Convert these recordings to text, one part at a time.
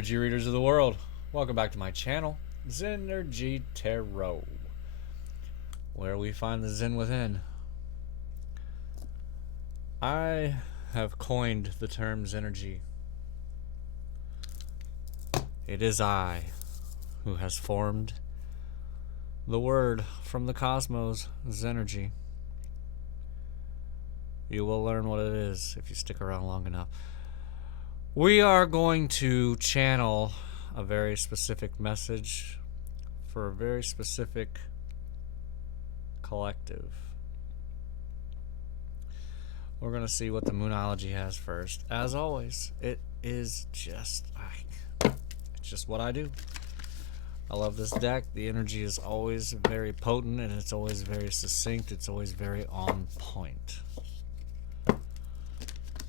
energy readers of the world. Welcome back to my channel, Zenergy Tarot, where we find the Zen within. I have coined the term Zenergy. It is I who has formed the word from the cosmos, Zenergy. You will learn what it is if you stick around long enough. We are going to channel a very specific message for a very specific collective. We're going to see what the Moonology has first. As always, it is just it's just what I do. I love this deck. The energy is always very potent and it's always very succinct. It's always very on point.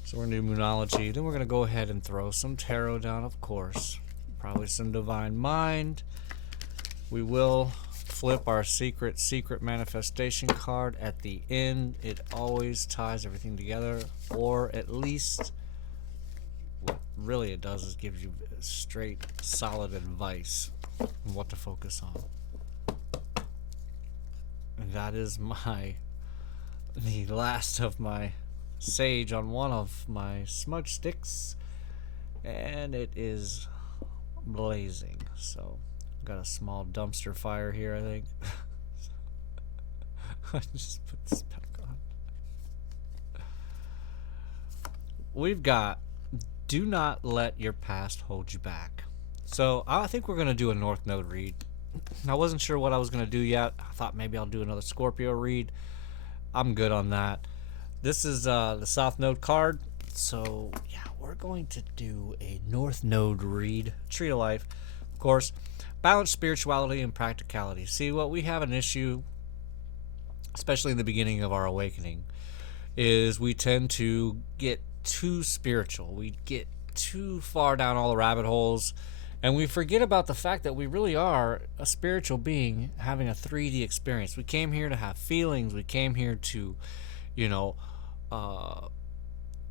So we're going to do Moonology. Then we're going to go ahead and throw some tarot down, of course. Probably some Divine Mind. We will flip our secret manifestation card at the end. It always ties everything together, or at least what really it does is gives you straight, solid advice on what to focus on. And that is the last of my sage on one of my smudge sticks, and it is blazing. So got a small dumpster fire here, I think. I just put this back on. We've got do not let your past hold you back. So I think we're going to do a North Node read. I wasn't sure what I was going to do yet. I thought maybe I'll do another Scorpio read. I'm good on that. This is the South Node card. So yeah, we're going to do a North Node read. Tree of Life, of course. Balance spirituality and practicality. See, what we have an issue, especially in the beginning of our awakening, is we tend to get too spiritual. We get too far down all the rabbit holes, and we forget about the fact that we really are a spiritual being having a 3D experience. We came here to have feelings. We came here to, you know,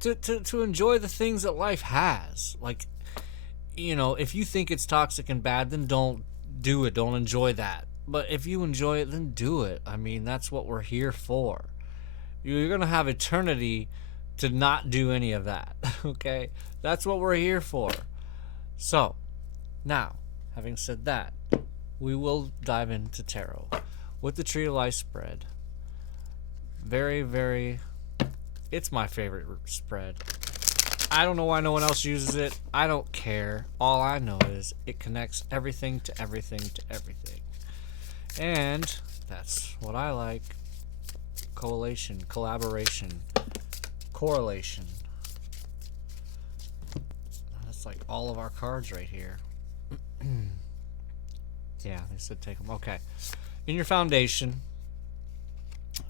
to enjoy the things that life has. Like, you know, if you think it's toxic and bad, then don't do it. Don't enjoy that. But if you enjoy it, then do it. I mean, that's what we're here for. You're going to have eternity to not do any of that. Okay? That's what we're here for. So, now, having said that, we will dive into tarot with the Tree of Life spread. Very, very... It's my favorite spread. I don't know why no one else uses it. I don't care. All I know is it connects everything to everything to everything. And that's what I like. Collation, collaboration, correlation. That's like all of our cards right here. Yeah, they said take them. Okay. In your foundation,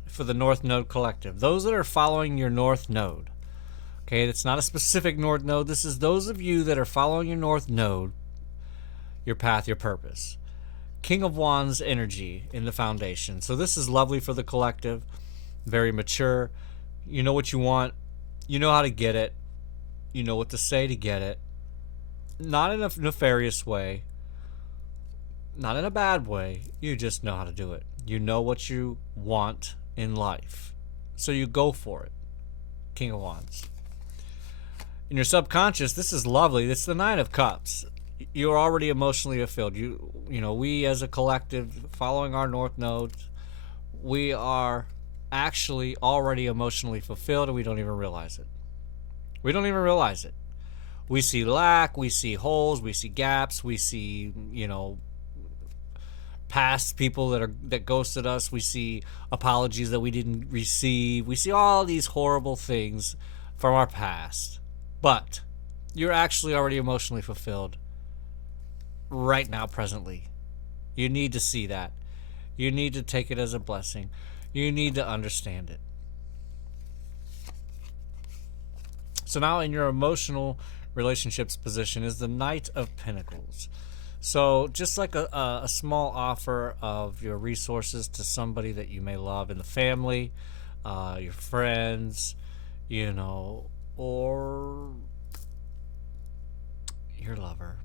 for the North Node Collective, those that are following your North Node. Okay, it's not a specific North Node. This is those of you that are following your North Node, your path, your purpose. King of Wands energy in the foundation. So this is lovely for the collective. Very mature. You know what you want. You know how to get it. You know what to say to get it. Not in a nefarious way. Not in a bad way. You just know how to do it. You know what you want in life. So you go for it. King of Wands. In your subconscious, this is lovely. It's the Nine of Cups. You're already emotionally fulfilled. You know, we as a collective, following our North Node, we are actually already emotionally fulfilled, and we don't even realize it. We don't even realize it. We see lack, we see holes, we see gaps, we see, you know, past people that ghosted us. We see apologies that we didn't receive. We see all these horrible things from our past. But you're actually already emotionally fulfilled right now, presently. You need to see that. You need to take it as a blessing. You need to understand it. So now in your emotional relationships position is the Knight of Pentacles. So just like a small offer of your resources to somebody that you may love in the family, your friends, you know, or your lover.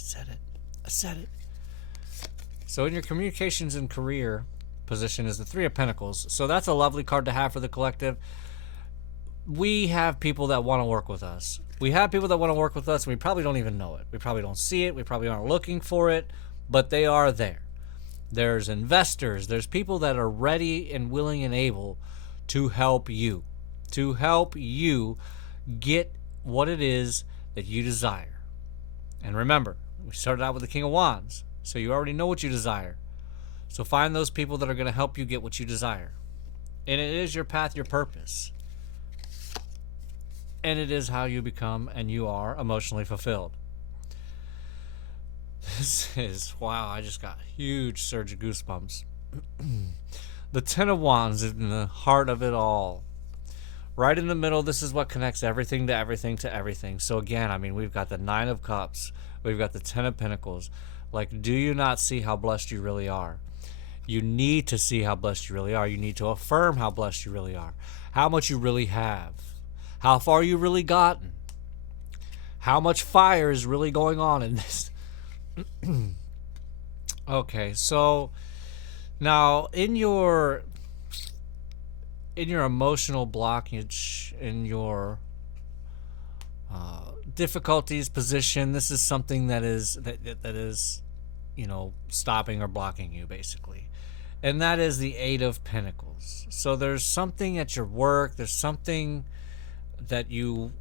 said it. I said it. So in your communications and career position is the Three of Pentacles. So that's a lovely card to have for the collective. We have people that want to work with us. We have people that want to work with us, and we probably don't even know it. We probably don't see it. We probably aren't looking for it, but they are there. There's investors. There's people that are ready and willing and able to help you get what it is that you desire. And remember, we started out with the King of Wands, so you already know what you desire. So find those people that are going to help you get what you desire. And it is your path, your purpose. And it is how you become and you are emotionally fulfilled. This is, wow, I just got a huge surge of goosebumps. The Ten of Wands is in the heart of it all. Right in the middle, this is what connects everything to everything to everything. So again, I mean, we've got the Nine of Cups. We've got the Ten of Pentacles. Like, do you not see how blessed you really are? You need to see how blessed you really are. You need to affirm how blessed you really are. How much you really have. How far you really gotten. How much fire is really going on in this. Okay, so now in your emotional blockage, in your difficulties position, this is something that is stopping or blocking you, basically. And that is the Eight of Pentacles. So there's something at your work, there's something that you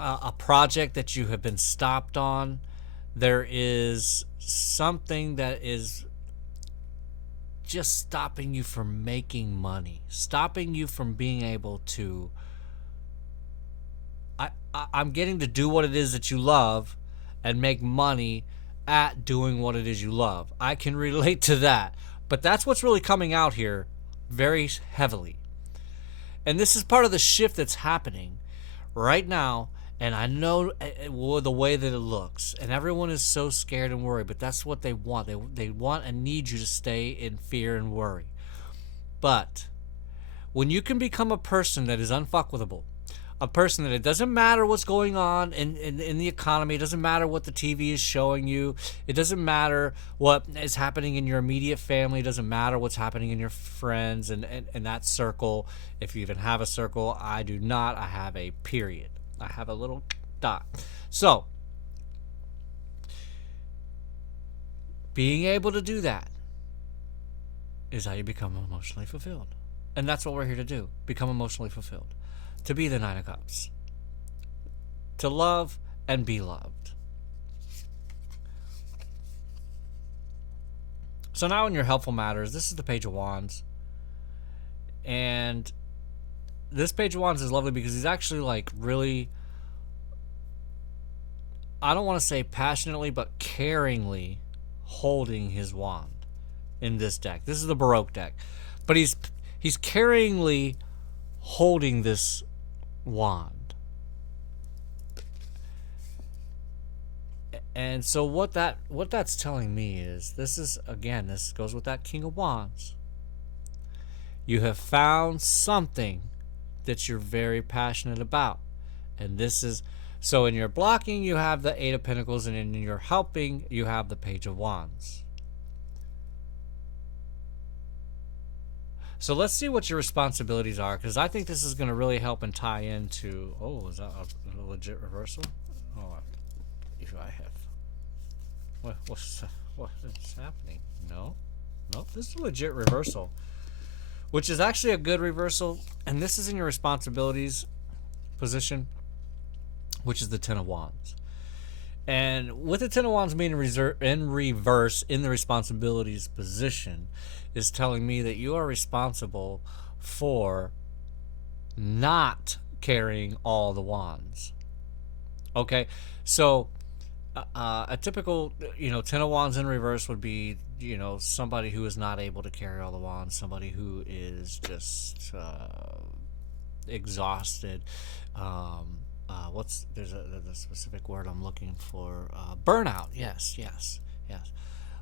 a project that you have been stopped on. There is something that is just stopping you from making money, stopping you from being able to I'm getting to do what it is that you love and make money at doing what it is you love. I can relate to that. But that's what's really coming out here very heavily. And this is part of the shift that's happening right now. And I know the way that it looks. And everyone is so scared and worried. But that's what they want. They want and need you to stay in fear and worry. But when you can become a person that is unfuckwithable, a person that it doesn't matter what's going on in the economy, it doesn't matter what the TV is showing you, it doesn't matter what is happening in your immediate family, it doesn't matter what's happening in your friends and that circle, if you even have a circle. I do not. I have a period. I have a little dot. So, being able to do that is how you become emotionally fulfilled. And that's what we're here to do. Become emotionally fulfilled. To be the Nine of Cups. To love and be loved. So now in your helpful matters, this is the Page of Wands. And this Page of Wands is lovely because he's actually like really, I don't want to say passionately, but caringly holding his wand in this deck. This is the Baroque deck. But he's caringly holding this wand. And so what that's telling me is, this goes with that King of Wands. You have found something that you're very passionate about. And this is, so in your blocking you have the Eight of Pentacles, and in your helping you have the Page of Wands. So let's see what your responsibilities are, because I think this is going to really help and tie into... Oh, is that a legit reversal? Oh, if I have... What's happening? No, this is a legit reversal, which is actually a good reversal, and this is in your responsibilities position, which is the Ten of Wands. And with the Ten of Wands being in reverse in the responsibilities position is telling me that you are responsible for not carrying all the wands. Okay, so a typical, Ten of Wands in reverse would be, somebody who is not able to carry all the wands, somebody who is just exhausted. There's a specific word I'm looking for. Burnout. Yes.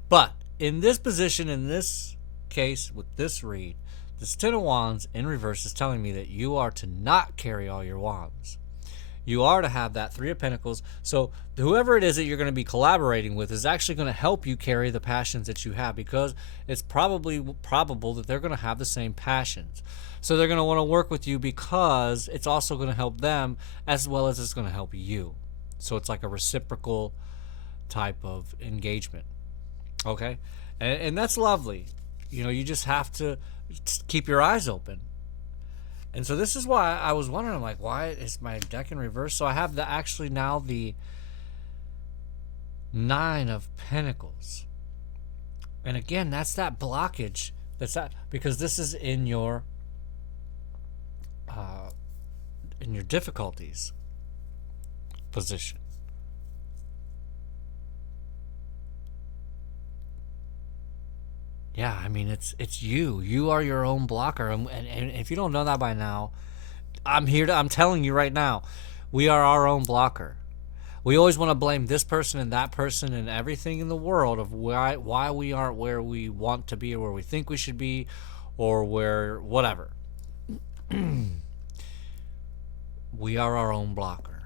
But in this position, in this case, with this read, this Ten of Wands in reverse is telling me that you are to not carry all your wands. You are to have that Three of Pentacles. So whoever it is that you're going to be collaborating with is actually going to help you carry the passions that you have, because it's probably probable that they're going to have the same passions. So they're going to want to work with you because it's also going to help them as well as it's going to help you. So it's like a reciprocal type of engagement. Okay? And that's lovely. You know, you just have to keep your eyes open. And so this is why I was wondering, like, why is my deck in reverse? So I have actually now the Nine of Pentacles. And again, that's that blockage. That's that, because this is in your difficulties position. Yeah, I mean, it's you. You are your own blocker, and if you don't know that by now, I'm telling you right now, we are our own blocker. We always want to blame this person and that person and everything in the world of why we aren't where we want to be or where we think we should be, or where whatever. We are our own blocker.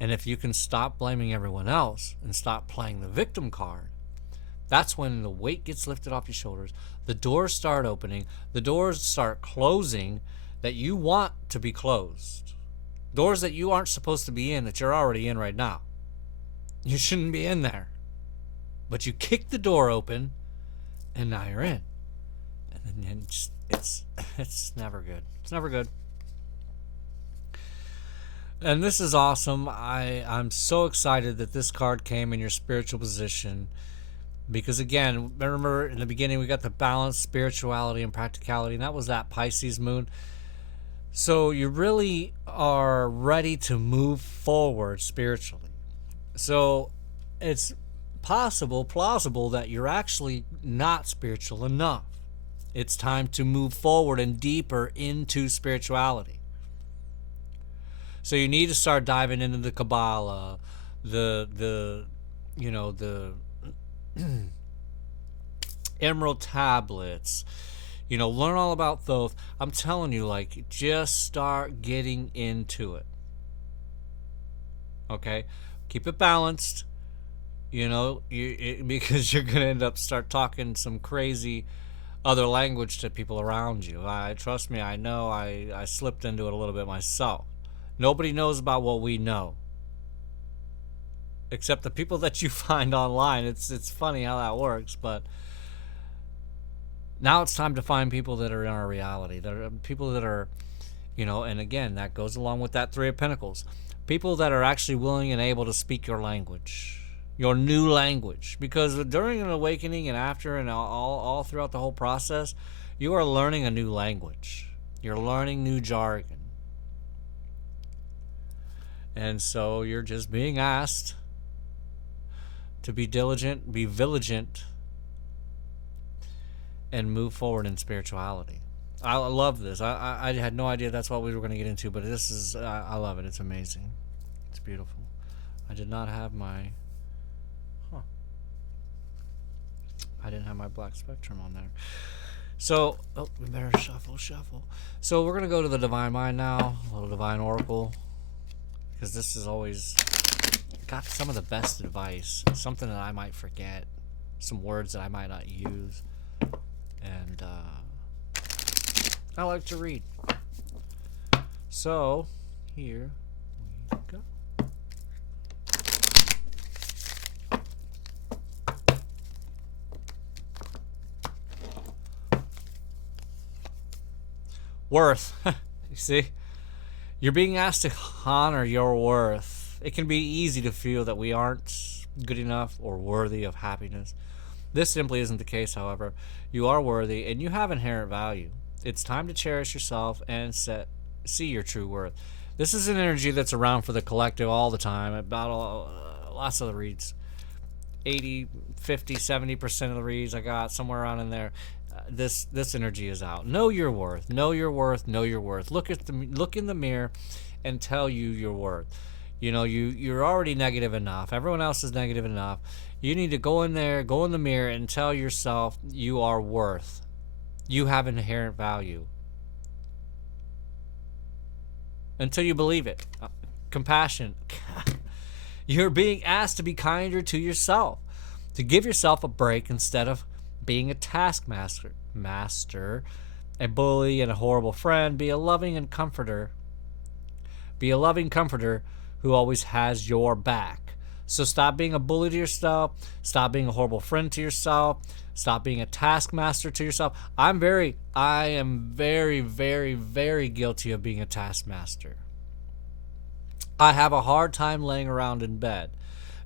And if you can stop blaming everyone else and stop playing the victim card, that's when the weight gets lifted off your shoulders. The doors start opening. The doors start closing that you want to be closed. Doors that you aren't supposed to be in, that you're already in right now. You shouldn't be in there. But you kick the door open, and now you're in. And then it's never good. It's never good. And this is awesome. I'm so excited that this card came in your spiritual position. Because again, remember in the beginning we got the balance, spirituality, and practicality, and that was that Pisces moon. So you really are ready to move forward spiritually. So it's plausible that you're actually not spiritual enough. It's time to move forward and deeper into spirituality. So you need to start diving into the Kabbalah, the emerald tablets, learn all about those. I'm telling you, like, just start getting into it. Okay, keep it balanced. Because you're gonna end up start talking some crazy other language to people around you. Trust me, I know. I slipped into it a little bit myself. Nobody knows about what we know, except the people that you find online. It's funny how that works, but now it's time to find people that are in our reality, that are people that are, and again, that goes along with that Three of Pentacles. People that are actually willing and able to speak your language, your new language. Because during an awakening and after and all throughout the whole process, you are learning a new language. You're learning new jargon. And so you're just being asked to be diligent, be vigilant, and move forward in spirituality. I love this. I had no idea that's what we were going to get into, but this is, I love it. It's amazing. It's beautiful. I did not have my, I didn't have my black spectrum on there. So, we better shuffle. So we're going to go to the Divine Mind now, a little Divine Oracle, because this is always got some of the best advice, something that I might forget, some words that I might not use, and I like to read. So here we go. Worth. You see? You're being asked to honor your worth. It can be easy to feel that we aren't good enough or worthy of happiness. This simply isn't the case, however. You are worthy and you have inherent value. It's time to cherish yourself and see your true worth. This is an energy that's around for the collective all the time. About lots of the reads. 80, 50, 70% of the reads I got, somewhere around in there. This energy is out. Know your worth. Know your worth. Know your worth. Look in the mirror and tell you your worth. You're already negative enough. Everyone else is negative enough. You need to go in there, go in the mirror, and tell yourself you are worth. You have inherent value. Until you believe it. compassion. You're being asked to be kinder to yourself, to give yourself a break instead of being a taskmaster, a bully and a horrible friend. Be a loving comforter who always has your back. So stop being a bully to yourself. Stop being a horrible friend to yourself. Stop being a taskmaster to yourself. I am very, very, very guilty of being a taskmaster. I have a hard time laying around in bed.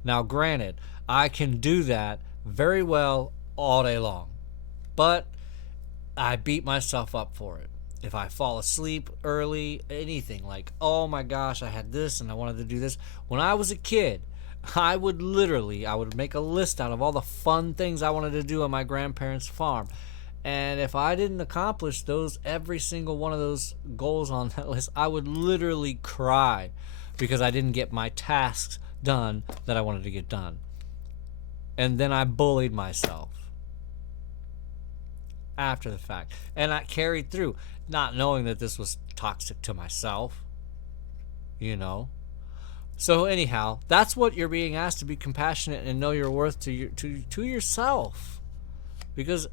Now, granted, I can do that very well all day long, but I beat myself up for it. If I fall asleep early, anything like, oh my gosh, I had this and I wanted to do this. When I was a kid, I would make a list out of all the fun things I wanted to do on my grandparents' farm. And if I didn't accomplish every single one of those goals on that list, I would literally cry because I didn't get my tasks done that I wanted to get done. And then I bullied myself after the fact. And I carried through, not knowing that this was toxic to myself, So anyhow, that's what you're being asked, to be compassionate and know your worth to yourself. Because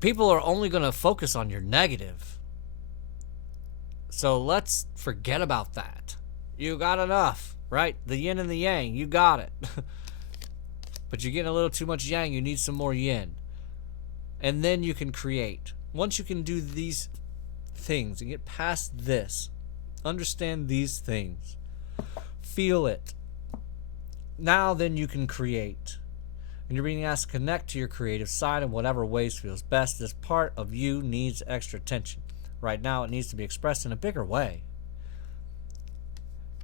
people are only going to focus on your negative. So let's forget about that. You got enough, right? The yin and the yang, you got it. But you're getting a little too much yang, you need some more yin. And then you can create. Once you can do these things and get past this, understand these things, feel it, now then you can create. And you're being asked to connect to your creative side in whatever ways feels best. This part of you needs extra attention. Right now it needs to be expressed in a bigger way.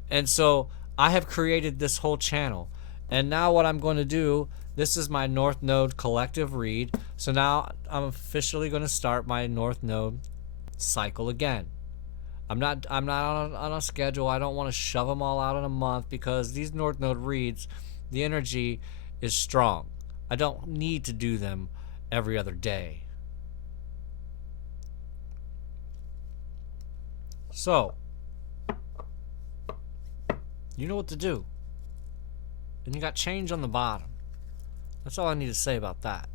And so I have created this whole channel. And now what I'm going to do, this is my North Node collective read. So now I'm officially going to start my North Node cycle again. I'm not on a schedule. I don't want to shove them all out in a month because these North Node reads, the energy is strong. I don't need to do them every other day. So, you know what to do. And you got change on the bottom. That's all I need to say about that.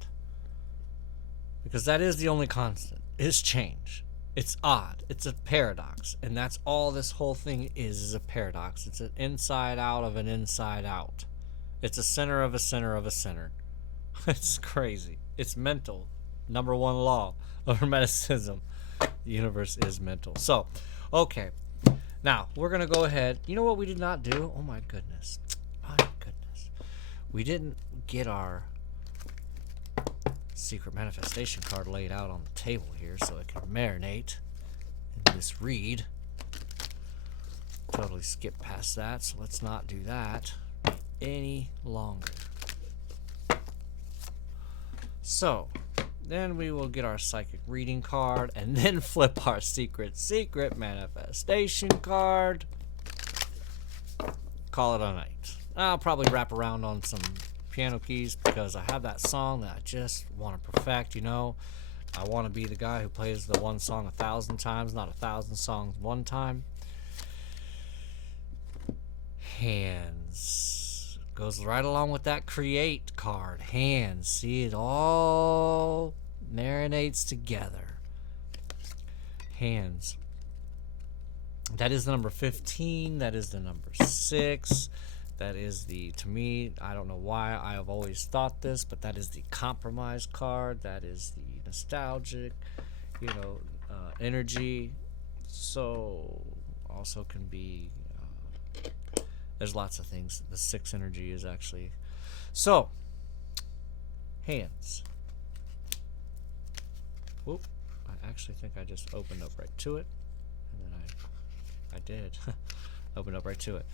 Because that is the only constant, is change. It's odd. It's a paradox. And that's all this whole thing is a paradox. It's an inside out of an inside out. It's a center of a center of a center. It's crazy. It's mental. Number one law of Hermeticism. The universe is mental. So, okay. Now, we're going to go ahead. You know what we did not do? Oh my goodness. My goodness. We didn't get our secret manifestation card laid out on the table here so it can marinate in this read. Totally skipped past that, so let's not do that any longer. So, then we will get our psychic reading card and then flip our secret manifestation card. Call it a night. I'll probably wrap around on some piano keys because I have that song that I just want to perfect, I want to be the guy who plays the one song 1,000 times, not 1,000 songs one time. Hands. Goes right along with that create card. Hands. See, it all marinates together. Hands. That is the number 15. That is the number 6. That is to me, I don't know why I have always thought this, but that is the compromise card. That is the nostalgic, energy. So, also can be, there's lots of things. The 6 energy is actually. So, hands. Whoop. I actually think I just opened up right to it. And then I did. Opened up right to it.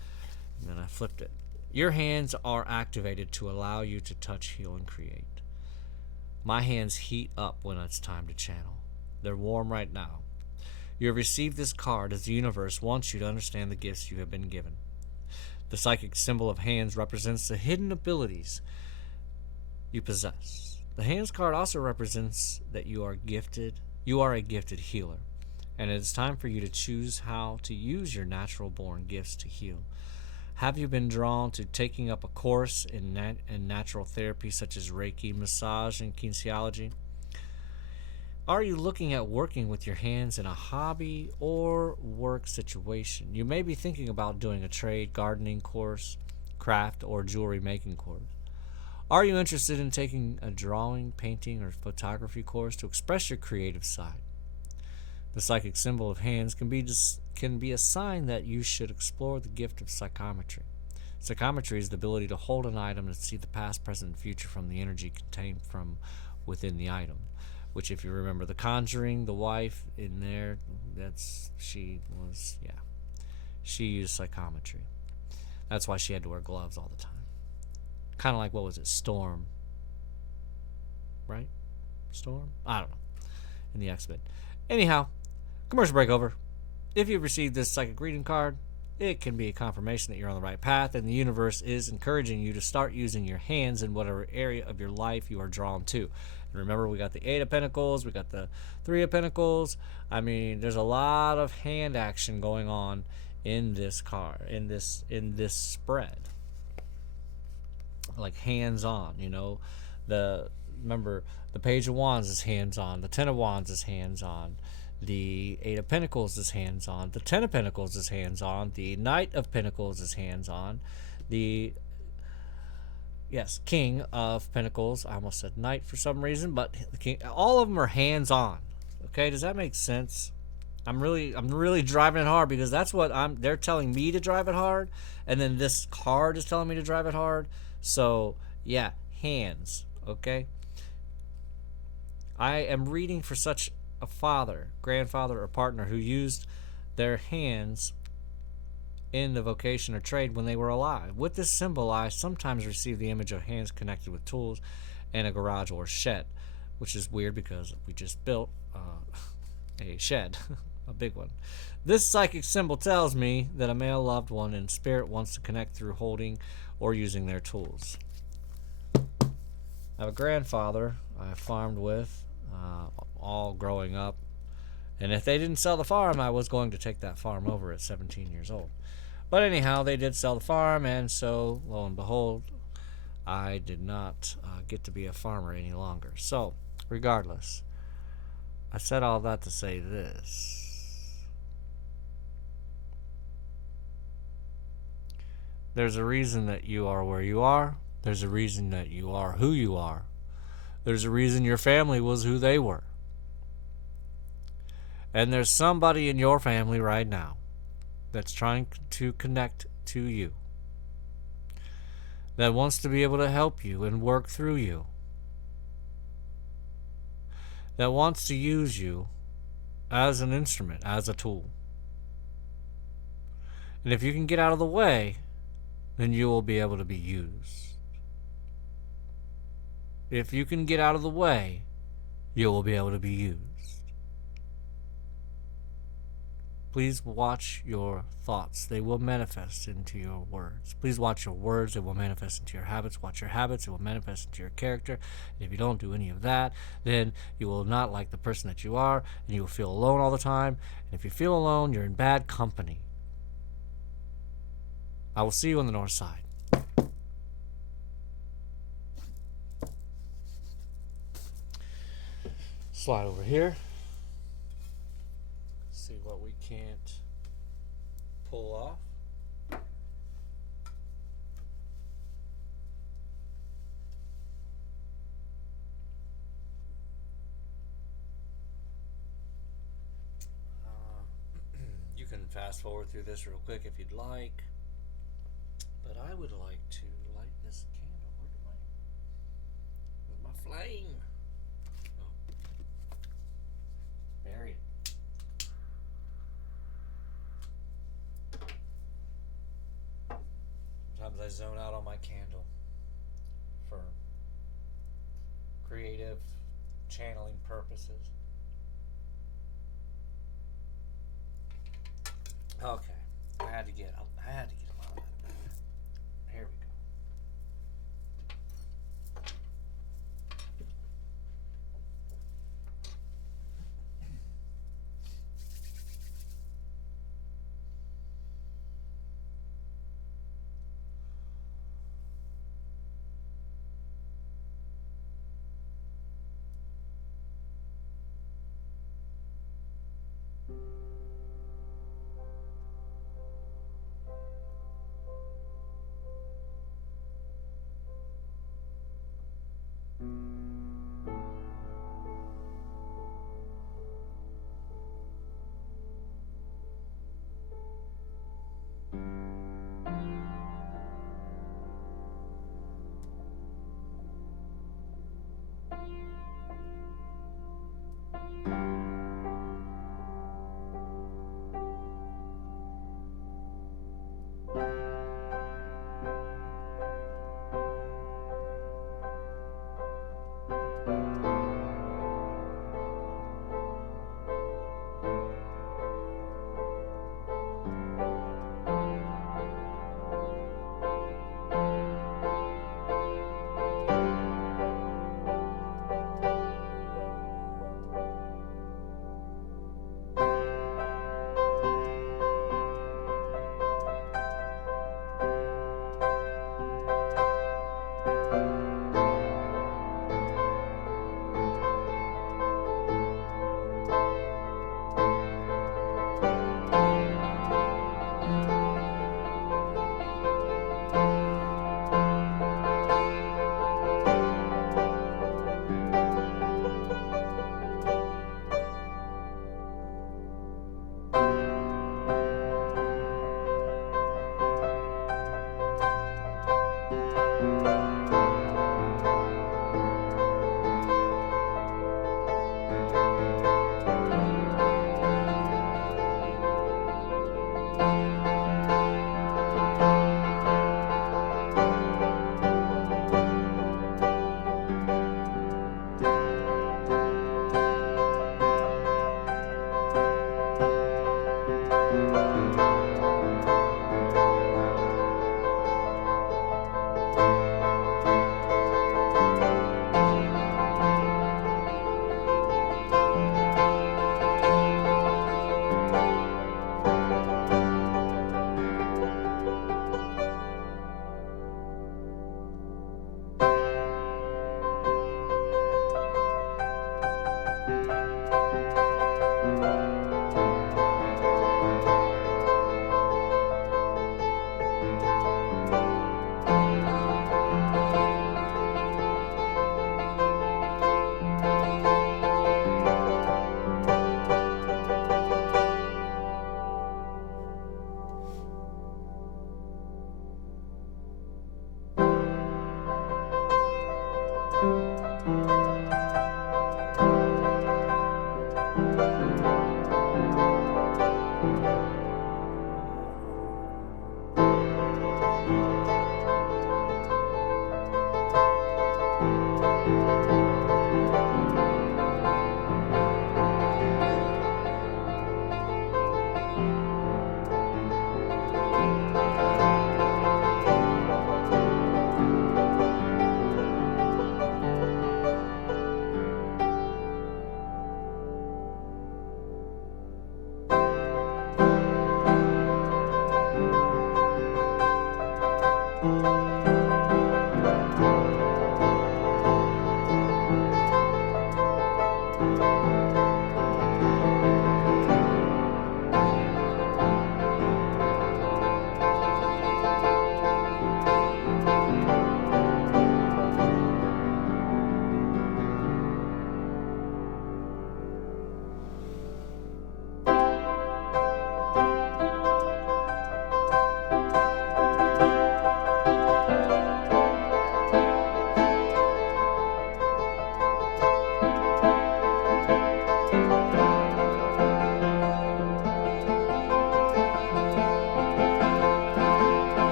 And then I flipped it. Your hands are activated to allow you to touch, heal, and create. My hands heat up when it's time to channel. They're warm right now. You have received this card as the universe wants you to understand the gifts you have been given. The psychic symbol of hands represents the hidden abilities you possess. The hands card also represents that you are gifted. You are a gifted healer. and it's time for you to choose how to use your natural born gifts to heal. Have you been drawn to taking up a course in natural therapy such as Reiki, massage, and kinesiology? Are you looking at working with your hands in a hobby or work situation? You may be thinking about doing a trade, gardening course, craft, or jewelry making course. Are you interested in taking a drawing, painting, or photography course to express your creative side? The psychic symbol of hands can be a sign that you should explore the gift of psychometry. Psychometry is the ability to hold an item and see the past, present, and future from the energy contained from within the item. Which, if you remember The Conjuring, the wife in there, she used psychometry. That's why she had to wear gloves all the time. Kind of like, what was it, Storm? Right? Storm? I don't know. In the X-Men. Anyhow, commercial break over. If you've received this psychic reading card, it can be a confirmation that you're on the right path, and the universe is encouraging you to start using your hands in whatever area of your life you are drawn to. And remember, we got the Eight of Pentacles, we got the Three of Pentacles. I mean, there's a lot of hand action going on in this card, in this spread. Like hands-on, you know. Remember, the Page of Wands is hands-on, the Ten of Wands is hands-on, the Eight of Pentacles is hands-on, the Ten of Pentacles is hands-on, the Knight of Pentacles is hands-on, the King of Pentacles, I almost said Knight for some reason, but the King, all of them are hands-on. Okay, does that make sense? I'm really driving it hard because that's what they're telling me to drive it hard, and then this card is telling me to drive it hard. So, yeah, hands, okay? I am reading for such a father, grandfather, or partner who used their hands in the vocation or trade when they were alive. With this symbol, I sometimes receive the image of hands connected with tools and a garage or shed, which is weird because we just built a shed, a big one. This psychic symbol tells me that a male loved one in spirit wants to connect through holding or using their tools. I have a grandfather I farmed with all growing up, and if they didn't sell the farm, I was going to take that farm over at 17 years old. But anyhow, they did sell the farm, and so, lo and behold, I did not get to be a farmer any longer. So, regardless, I said all that to say this. There's a reason that you are where you are. There's a reason that you are who you are. There's a reason your family was who they were. And there's somebody in your family right now that's trying to connect to you, that wants to be able to help you and work through you, that wants to use you as an instrument, as a tool. And if you can get out of the way, then you will be able to be used. If you can get out of the way, you will be able to be used. Please watch your thoughts. They will manifest into your words. Please watch your words. They will manifest into your habits. Watch your habits. It will manifest into your character. And if you don't do any of that, then you will not like the person that you are, and you will feel alone all the time. And if you feel alone, you're in bad company. I will see you on the north side. Slide over here. See what we can't pull off. You can fast forward through this real quick if you'd like, but I would like to light this candle. Where's my flame? Oh. Bury it. Sometimes I zone out on my candle for creative channeling purposes. Okay, I had to get a lot of that. Here we go.